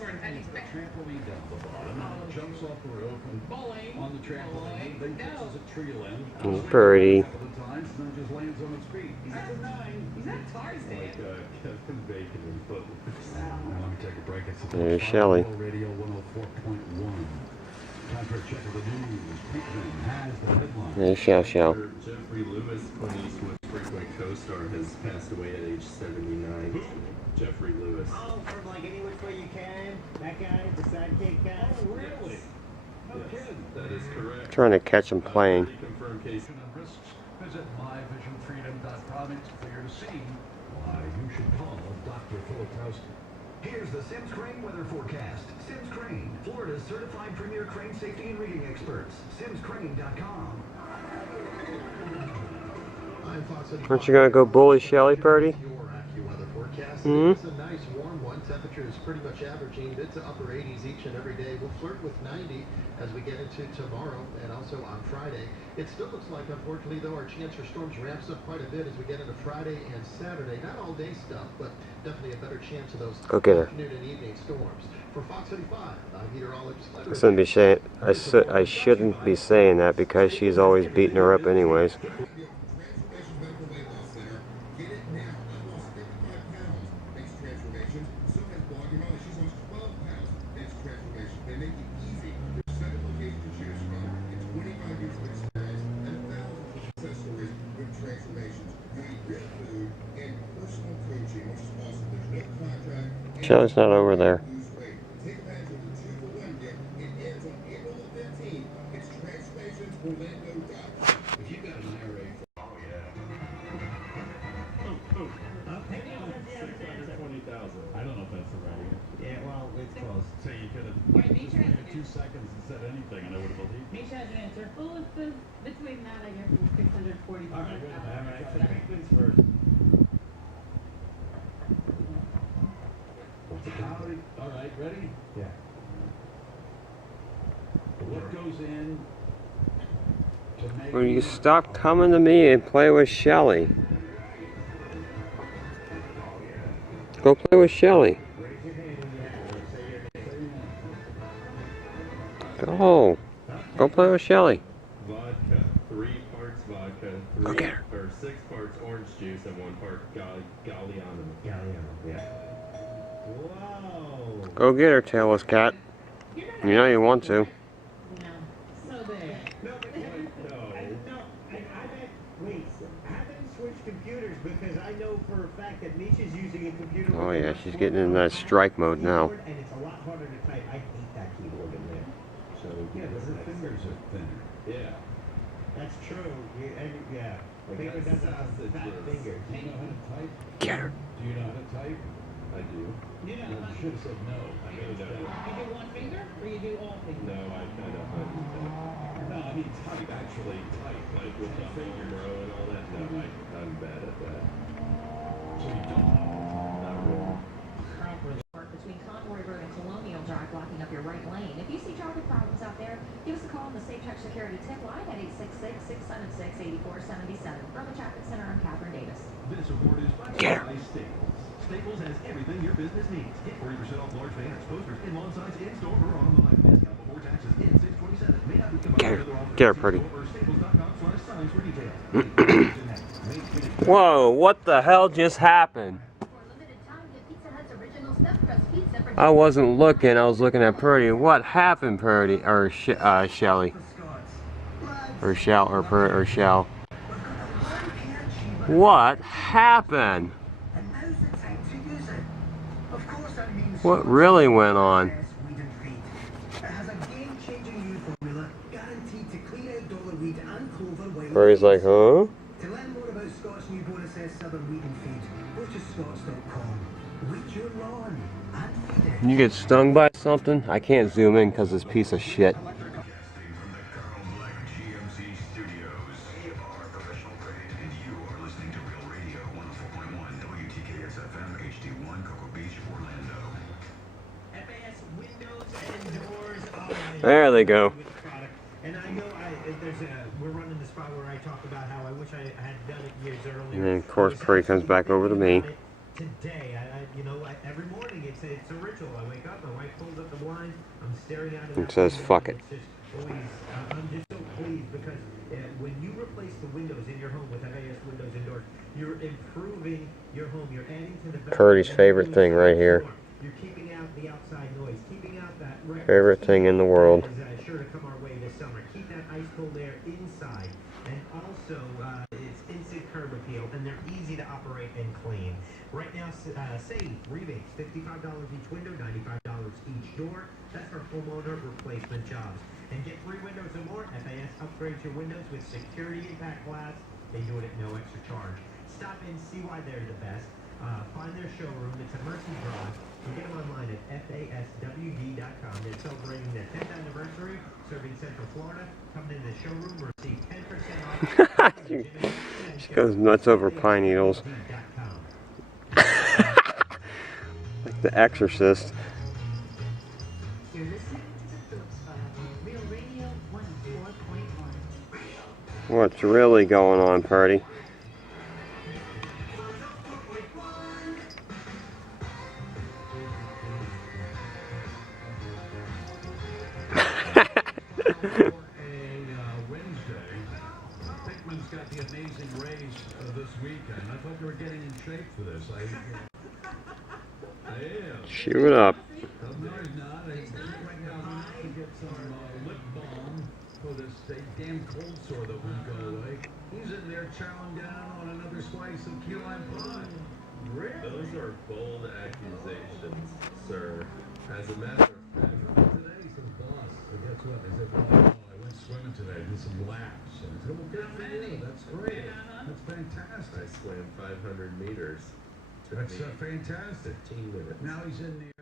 Trampoline down the bottom, jumps off the roof and on the trampoline, then catches a tree limb. Purdy. A couple of times, and then just lands on its feet. He's at a 9. He's at Tarzan. Like Kevin Bacon in Footloose. Let me take a break. It's There's Shelly. Radio 104.1. Contract check of the news. Pinkman has the headline. There's Shell. Jeffrey Lewis, Clint Eastwood's frequent co-star, has passed away at age 79. Who? Jeffrey Lewis. Oh, from like Any Which Way You Can? That guy, the sidekick guy? Oh, really? No kidding. That is correct. Trying to catch him playing. Confirmed case. And risks. Visit myvisionfreedom.com. It's clear to see why you should call Dr. Filipowski. Here's the Sims Crane weather forecast. Sims Crane, Florida's certified premier crane safety and reading experts. SimsCrane.com. Aren't you gonna go bully Shelly, Purdy? Mm-hmm. It's a nice warm one. Temperature is pretty much averaging mid to upper 80s each and every day. We'll flirt with 90 as we get into tomorrow and also on Friday. It still looks like, unfortunately, though, our chance for storms ramps up quite a bit as we get into Friday and Saturday. Not all day stuff, but definitely a better chance of those afternoon and evening storms. For Fox 35, I'm Peter Olives. I shouldn't be saying that because she's always beating her up anyways. Shelly's not over there. I don't know if that's the right answer. Yeah, well, it's close. So you could have just waited 2 seconds and said anything, and I would have believed you. Misha has an answer. Well, it's between that, I guess, and 640. All right, wait a minute. So Pinkman's first. All right, ready? Yeah. What goes in to make... Will you stop coming to me and play with Shelly? Go play with Shelly. Go. Go play with Shelly. Vodka, 3 parts vodka, 6 parts orange juice, and 1 part Galliano. Yeah. Whoa. Go get her, tailless cat. You know you want to. No. So there. No. Wait, I haven't switched computers because I know for a fact that Misha's using a computer. Oh yeah, she's getting in that strike mode now. And it's a lot harder to type. I hate that keyboard in there. So Yeah, but her fingers are thinner. Yeah. that's true. Yeah. Paper doesn't have fat fingers. Do you know how to type? Get her. Do you know how to type? I do. You know, You should have said no. I No, no. you do one finger or you do all fingers? No, I kind of No, I mean type, actually type, like with the finger. bro and all that. No, I'm bad at that. So you don't know. Not really. Between Conroy Road and Colonial Drive, blocking up your right lane. If you see traffic problems out there, give us a call on the Safe Check Security Tip line at 866-676-8477. From the Traffic Center, I'm Catherine Davis. This award is by Staples. Staples has everything your business needs. Get 40% off large banners, posters, and lawn signs in store or online. Discount before taxes in 627. May not become Get her, Purdy. Staples.com/signs for details. Whoa, what the hell just happened? I wasn't looking, I was looking at Purdy. What happened, Purdy? Or Shelly? Or Shell? What happened? What really went on? Purdy's like, huh? To learn more about Scott's new bonus S Southern Wheat and Feed, go to scotts.com. Wheat your lawn and feed it. You get stung by something? I can't zoom in because this piece of shit. There they go. And I know we're running the spot where I talk about how I wish I had done it years earlier. And then of course Purdy comes back over to me. today. Every morning it's a ritual. I wake up, my wife pulls up the blinds, I'm staring out of It says, fuck it. It's just always, I'm just so pleased because when you replace the windows in your home with FAS windows and doors, you're improving your home. You're adding to the Purdy's favorite thing right here. You're keeping out the outside noise, keeping out that Favorite thing in the world. is sure to come our way this summer. Keep that ice cold air inside, and also it's instant curb appeal, and they're easy to operate and clean. Right now, save rebates, $55 each window, $95 each door. That's for homeowner replacement jobs. And get 3 windows or more. FAS upgrades your windows with security impact glass. They do it at no extra charge. Stop in, see why they're the best. Find their showroom. It's a Mercy Drive. You get them online at faswd.com. They're celebrating their 10th anniversary, serving Central Florida. Come in the showroom, receive 10% off. She goes nuts over pine needles. Like The Exorcist. You're listening to the Phillips File on Real Radio 104.1. What's really going on, Purdy? Wednesday. Pickman's got the amazing race this weekend. I thought you were getting in shape for this. I am. Shoot up. No, he's not. Right now, we have to get some lip balm for this damn cold sore that won't go away. He's in there chowing down on another slice of key lime pie. Really? Those are bold accusations, sir. As a matter of fact, Today, he says, boss, guess what? I said, oh, I went swimming today. I did some laps. And I said, well, good for you. That's great. That's I fantastic. swam 500 meters. That's fantastic. 15 minutes. Now he's in the